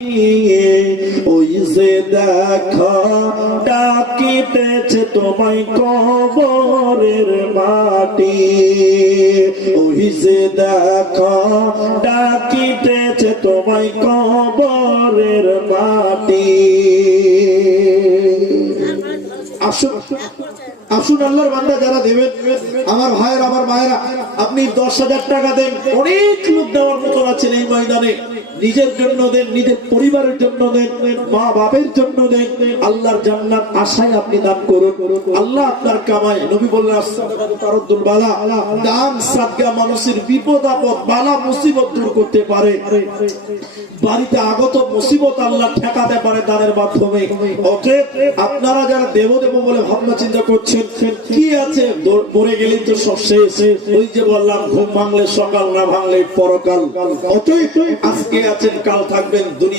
ওই যে দেখো ডাকিতেছে তোমায় কবরের মাটি, ওই যে দেখো ডাকিতেছে তোমায় কবরের মাটি। আসুন আসুন আল্লাহর বান্দা যারা দেবেন, আমার ভাইয়ের আমার মায়েরা, আপনি 10,000 টাকা দেন, অনেক লোক দেওয়ার মতো আছেন এই ময়দানে। নিজের জন্য দেন, নিজের পরিবারের জন্য দেন, মা বাপের জন্য দেন, আল্লাহর জান্নাত আশায় আপনি দান করুন। আল্লাহ আপনার কামাই, নবী বললেন as-সাদাকাতু তারুদ্দুল বালা, দান সাদকা মানুষের বিপদ আপদ বালা মুসিবত দূর করতে পারে। বাড়িতে আগত মুসিবত আল্লাহ ঠেকাতে পারে দানের মাধ্যমে। অতএব আপনারা যারা দেব দেব বলে ভাবনা চিন্তা করছেন, কি আছে মরে গেলেই তো সব শেষ, ওই যে বললাম ঘুম ভাঙলে সকাল, না ভাঙলে পরকাল। অতএব আজকে আছেন কাল থাকবেন, দুনিয়া